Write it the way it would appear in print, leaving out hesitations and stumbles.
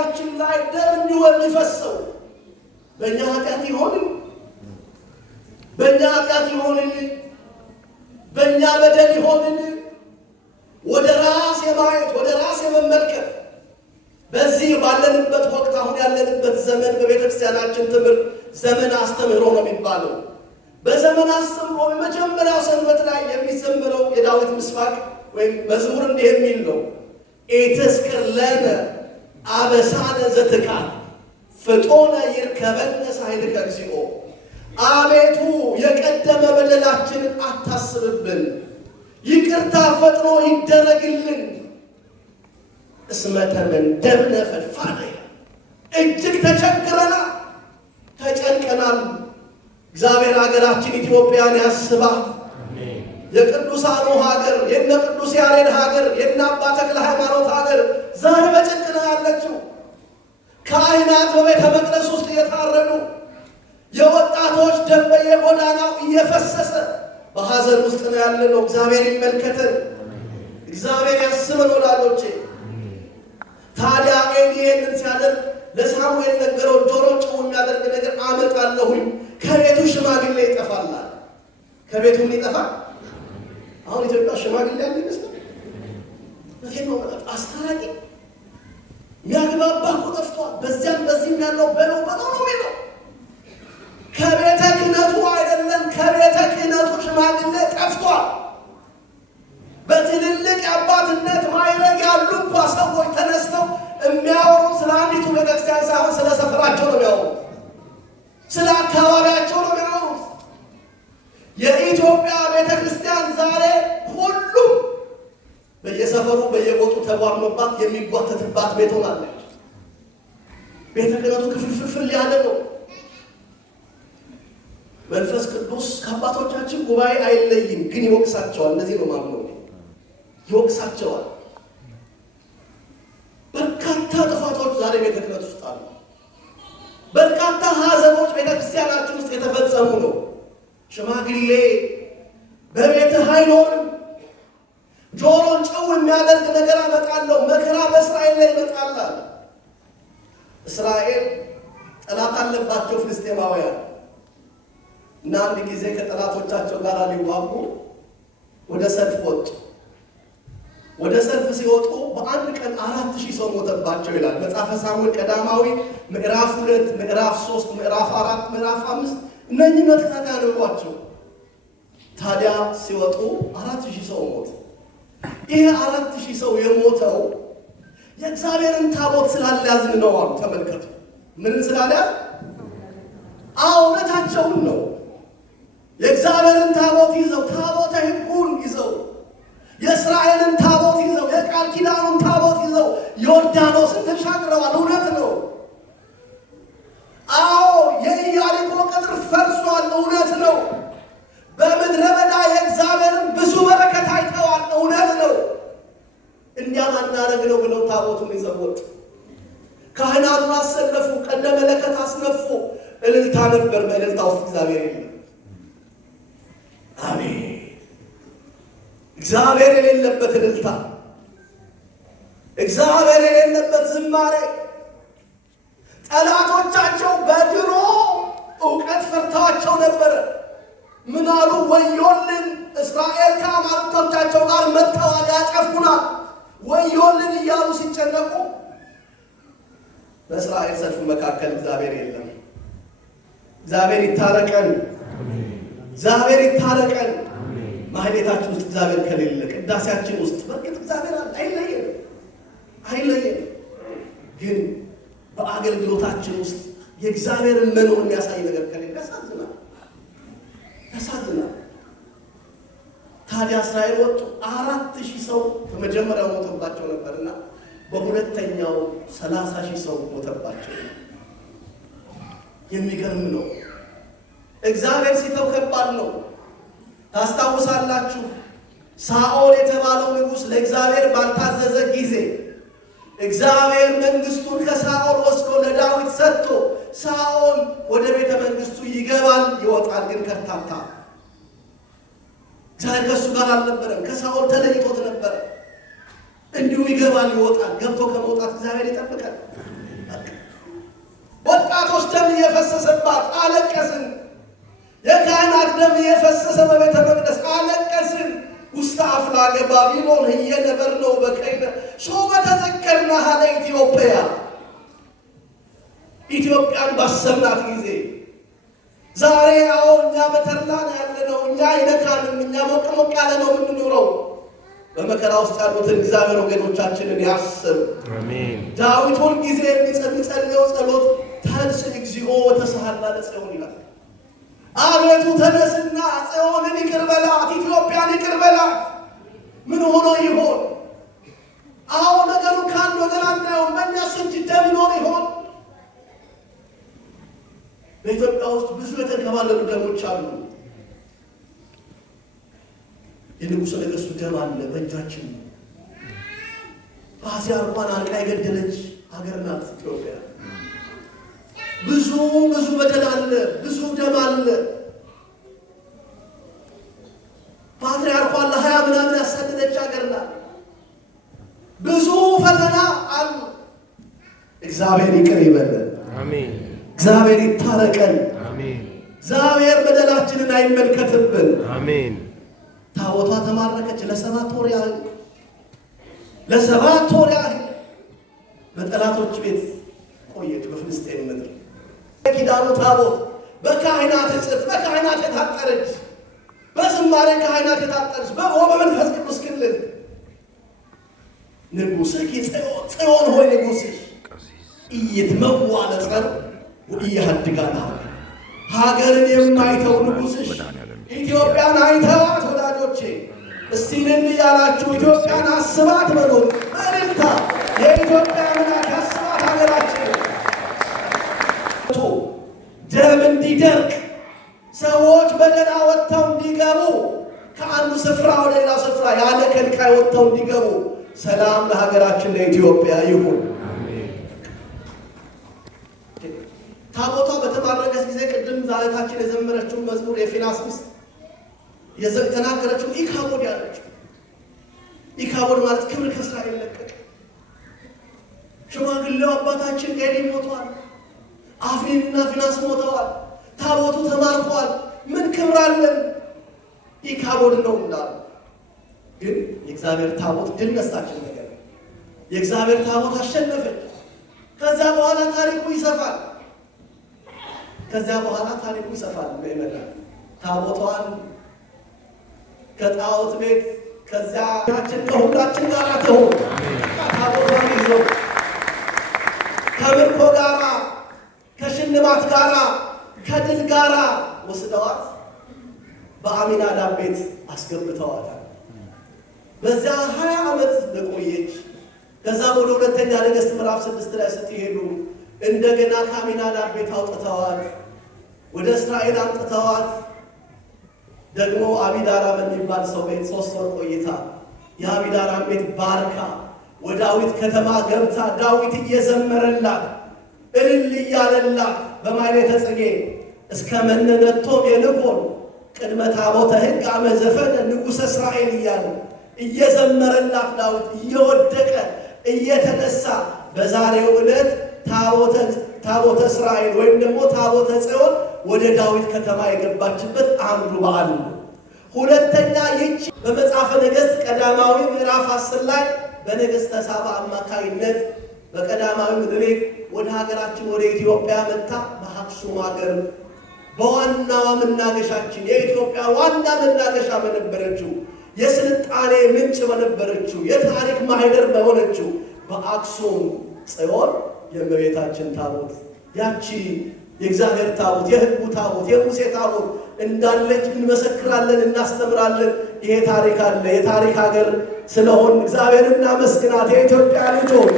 በምድራችን ላይ ደም እንዲሁ የሚፈሰው በእኛ ኃጢአት ይሆንን? በእኛ ኃጢአት ይሆንን? በእኛ በደል ይሆንን? ወደ ራስ የማየት ወደ ራስ የመመልከት በዚህ ባለንበት ወቅት አሁን ያለንበት ዘመን በቤተክርስቲያናችን ትምህርት ዘመን አስተምህሮ ነው የሚባለው። በዘመን አስተምህሮ በመጀመሪያው ሰንበት ላይ የሚዘምረው የዳዊት ምስባክ ወይም መዝሙር እንዲህ የሚል ነው። ኢትዝክር ለነ አበሳነ ዘትካት ፍጡነ ይርከበነ ሳይልከ እግዚኦ። አቤቱ የቀደመ በደላችንን አታስብብን፣ ይቅርታ ፈጥኖ ይደረግልን። እስመ ተመንደብነ ፈድፋደ፣ እጅግ ተቸግረናል፣ ተጨንቀናል። እግዚአብሔር ሀገራችን ኢትዮጵያን ያስባት። የቅዱሳኑ ሀገር፣ የነ ቅዱስ ያሬድ ሀገር፣ የነ አባ ተክለ ሃይማኖት ሀገር ዛሬ በጭንቅ ነው ያለችው። ካህናት በቤተ መቅደስ ውስጥ እየታረዱ፣ የወጣቶች ደም በየጎዳናው እየፈሰሰ በሐዘን ውስጥ ነው ያለነው። እግዚአብሔር ይመልከተን፣ እግዚአብሔር ያስበን ወዳጆቼ። ታዲያ ኤሊ ይህንን ሲያደርግ ለሳሙኤል ነገረው። ጆሮ ጭው የሚያደርግ ነገር አመጣለሁኝ፣ ከቤቱ ሽማግሌ ይጠፋላል። ከቤቱ ምን ይጠፋል? አሁን ኢትዮጵያ ሽማግሌ ያለ ይመስላል። መቼም ነው አስታራቂ የሚያግባባ እኮ ጠፍቷል። በዚያም በዚህም ያለው በለው ነው የሚለው። ከቤተ ክህነቱ አይደለም ከቤተ ክህነቱ ሽማግሌ ጠፍቷል። በትልልቅ የአባትነት ማዕረግ ያሉ እንኳ ሰዎች ተነስተው የሚያወሩት ስለ አንዲቱ ቤተክርስቲያን ሳይሆን ስለ ሰፈራቸው ነው የሚያወሩት፣ ስለ አካባቢያቸው ነው የሚያወሩት። የኢትዮጵያ ቤተክርስቲያን ዛሬ ሁሉም በየሰፈሩ በየቦቱ ተቧድኖባት የሚጓተትባት ቤት ሆናለች። ቤተ ክህነቱ ክፍልፍል ያለ ነው። መንፈስ ቅዱስ ከአባቶቻችን ጉባኤ አይለይም፣ ግን ይወቅሳቸዋል። እንደዚህ ነው ማምነው፣ ይወቅሳቸዋል። በርካታ ጥፋቶች ዛሬ ቤተ ክህነት ውስጥ አሉ። በርካታ ሐዘኖች ቤተክርስቲያናችን ውስጥ የተፈጸሙ ነው። ሽማግሌ በቤትህ አይኖርም፣ ጆሮን ጭው የሚያደርግ ነገር አመጣለሁ፣ መከራ በእስራኤል ላይ ይመጣል። እስራኤል ጠላት አለባቸው ፍልስጤማውያን እና አንድ ጊዜ ከጠላቶቻቸው ጋር ሊዋጉ ወደ ሰልፍ ወጡ። ወደ ሰልፍ ሲወጡ በአንድ ቀን 4000 ሰው ሞተባቸው ይላል መጽሐፈ ሳሙኤል ቀዳማዊ ምዕራፍ 2 ምዕራፍ 3 ምዕራፍ 4 ምዕራፍ 5 እነኚህ ተከታታይ አድርጓቸው። ታዲያ ሲወጡ 4000 ሰው ሞተ። ይሄ 4000 ሰው የሞተው የእግዚአብሔርን ታቦት ስላልያዝን ነው አሉ። ተመልከቱ፣ ምንን ስላልያዝ? እውነታቸውን ነው። የእግዚአብሔርን ታቦት ይዘው ታቦተ ሕጉን ይዘው የእስራኤልን ታቦት ይዘው የቃል ኪዳኑን ታቦት ይዘው ዮርዳኖስን ተሻግረዋል። እውነት ነው። የኢያሪኮ ቅጥር ፈርሷል። እውነት ነው። በምድረ በዳ የእግዚአብሔርን ብዙ በረከት አይተዋል። እውነት ነው። እንዲያም አናረግ ነው ብለው ታቦቱን ይዘው ወጡ። ካህናቱን አሰለፉ፣ ቀንደ መለከት አስነፉ። እልልታ ነበር። በእልልታ ውስጥ እግዚአብሔር የለም። አሜን። እግዚአብሔር የሌለበት እልልታ፣ እግዚአብሔር የሌለበት ዝማሬ። ጠላቶቻቸው በድሮ እውቀት ፈርተዋቸው ነበረ። ምን አሉ? ወዮልን፣ እስራኤል ከአማልክቶቻቸው ጋር መጥተዋል፣ ያጠፉናል፣ ወዮልን እያሉ ሲጨነቁ በእስራኤል ሰልፍ መካከል እግዚአብሔር የለም። እግዚአብሔር ይታረቀን፣ እግዚአብሔር ይታረቀን። ማህሌታችን ውስጥ እግዚአብሔር ከሌለ ቅዳሴያችን ውስጥ በእርግጥ እግዚአብሔር አለ፣ አይለየን። ግን በአገልግሎታችን ውስጥ የእግዚአብሔርን መኖር የሚያሳይ ነገር ከሌለ ያሳዝናል። ታዲያ እስራኤል ወጡ። 4000 ሰው በመጀመሪያው ሞተባቸው ነበርና በሁለተኛው 30,000 ሰው ሞተባቸው። የሚገርም ነው። እግዚአብሔር ሲተው ከባድ ነው። ታስታውሳላችሁ፣ ሳኦል የተባለው ንጉሥ ለእግዚአብሔር ባልታዘዘ ጊዜ እግዚአብሔር መንግስቱን ከሳኦል ወስዶ ለዳዊት ሰጥቶ ሳኦል ወደ ቤተ መንግስቱ ይገባል ይወጣል፣ ግን ከርታታ። እግዚአብሔር ከእሱ ጋር አልነበረም፣ ከሳኦል ተለይቶት ነበረ። እንዲሁ ይገባል ይወጣል። ገብቶ ከመውጣት እግዚአብሔር ይጠብቃል። የአባቶች ደም እየፈሰሰባት አለቀስን። የካህናት ደም እየፈሰሰ በቤተ መቅደስ አለቀስን። ውስተ አፍላገ ባቢሎን እየነበርነው በከይነ ሰው በተዘከርና ሀለ ኢትዮጵያን ባሰብናት ጊዜ ዛሬ እኛ በተርላ ነው ያለነው። እኛ አይነካንም። እኛ ሞቅ ሞቅ ያለ ነው የምንኖረው። በመከራ ውስጥ ያሉትን እግዚአብሔር ወገኖቻችንን ያስብ። አሜን። ዳዊት ሁል ጊዜ የሚጸልየው ጸሎት ተንሥእ እግዚኦ ወተሳሃላ ለጽዮን ይላል። አቤቱ ተነስና ጽዮንን ይቅር በላት፣ ኢትዮጵያን ይቅር በላት። ምን ሆኖ ይሆን? ነገሩ ካንድ ወገን አናየውም። በእኛ ስንት ደም ይኖር ይሆን? በኢትዮጵያ ውስጥ ብዙ የተንከባለሉ ደሞች አሉ። የንጉሠ ነገሥቱ ደም አለ በእጃችን። ፓትርያርኳን አልቃ የገደለች ሀገር ናት ኢትዮጵያ። ብዙ በደል አለ፣ ብዙ ደም አለ። ፓትርያርኳን ለ20 ምናምን ያሳደደች ሀገር ናት። ብዙ ፈተና አለ። እግዚአብሔር ይቅር ይበለን። አሜን። እግዚአብሔር ይታረቀን። አሜን። እግዚአብሔር በደላችንን አይመልከትብን። አሜን። ታቦቷ ተማረከች። ለ7 ወር ያህል በጠላቶች ቤት ቆየች በፍልስጤም ምድር። ኪዳኑ ታቦት በካህናት ጽሕፈት በካህናት የታጠረች፣ በዝማሬ ካህናት የታጠረች፣ በመንፈስ ቅዱስ ክልል ንጉሥኪ ጽዮን ሆይ ንጉሥሽ ኢይትመዋ ለጸር ወኢያሃድጋና ሀገርን የማይተው ንጉሥሽ ኢትዮጵያን አይተዋት። ወዳጆቼ እስቲ ልን ያላችሁ ኢትዮጵያን አስባት በሉ። በእልልታ የኢትዮጵያ አምላክ አስባት ሀገራችን። ደም እንዲደርቅ ሰዎች በደህና ወጥተው እንዲገቡ ከአንዱ ስፍራ ወደ ሌላ ስፍራ ያለ ከልካይ ወጥተው እንዲገቡ ሰላም ለሀገራችን ለኢትዮጵያ ይሁን። ታቦቷ በተማረከች ጊዜ ቅድም ዛሬታችን የዘመረችውን መዝሙር የፊናስ ሚስት የተናገረችው ኢካቦድ ያለችው ኢካቦድ ማለት ክብር ከእስራኤል ለቀቀ። ሽማግሌው አባታችን ኤሊ ሞቷል። አፍኒንና ፊናስ ሞተዋል። ታቦቱ ተማርኳል። ምን ክብር አለን? ኢካቦድ ነው እንዳሉ። ግን የእግዚአብሔር ታቦት ድል ነሳችን ነገር የእግዚአብሔር ታቦት አሸነፈች። ከዛ በኋላ ታሪኩ ይሰፋል። በእመና ታቦቷን ከጣዖት ቤት ከዚያችን ከሁላችን ጋር ትሆን ታቦቷን ይዞ ከምርኮ ጋራ ከሽልማት ጋራ ከድል ጋራ ወስደዋት በአሚናዳብ ቤት አስገብተዋታል። በዚያ 20 ዓመት ለቆየች። ከዛ ወደ ሁለተኛ ነገሥት ምዕራፍ 6 ላይ ስትሄዱ እንደገና ከአሚናዳብ ቤት አውጥተዋት ወደ እስራኤል አምጥተዋት ደግሞ አቢዳራ በሚባል ሰው ቤት 3 ወር ቆይታ የአቢዳራን ቤት ባርካ ወደ ዳዊት ከተማ ገብታ ዳዊት እየዘመረላት እልል እያለላት በማኅሌተ ጽጌ እስከ መነነቶም የልኮን ቅድመ ታቦተ ሕግ አመ ዘፈነ ንጉሠ እስራኤል እያለ እየዘመረላት ዳዊት እየወደቀ እየተነሳ በዛሬው ዕለት ታቦተ እስራኤል ወይም ደግሞ ታቦተ ጽዮን ወደ ዳዊት ከተማ የገባችበት አንዱ በዓል ነው። ሁለተኛ ይህች በመጽሐፈ ነገሥት ቀዳማዊ ምዕራፍ 10 ላይ በነገሥተ ሳባ አማካይነት በቀዳማዊ ምኒልክ ወደ ሀገራችን ወደ ኢትዮጵያ መጣ። በአክሱም ሀገር በዋናዋ መናገሻችን የኢትዮጵያ ዋና መናገሻ በነበረችው የስልጣኔ ምንጭ በነበረችው የታሪክ ማህደር በሆነችው በአክሱም ጽዮን የእመቤታችን ታቦት ያቺ የእግዚአብሔር ታቦት የሕጉ ታቦት የሙሴ ታቦት እንዳለች እንመሰክራለን፣ እናስተምራለን። ይሄ ታሪክ አለ። የታሪክ ሀገር ስለሆን እግዚአብሔርን እናመስግናት። የኢትዮጵያ ልጆች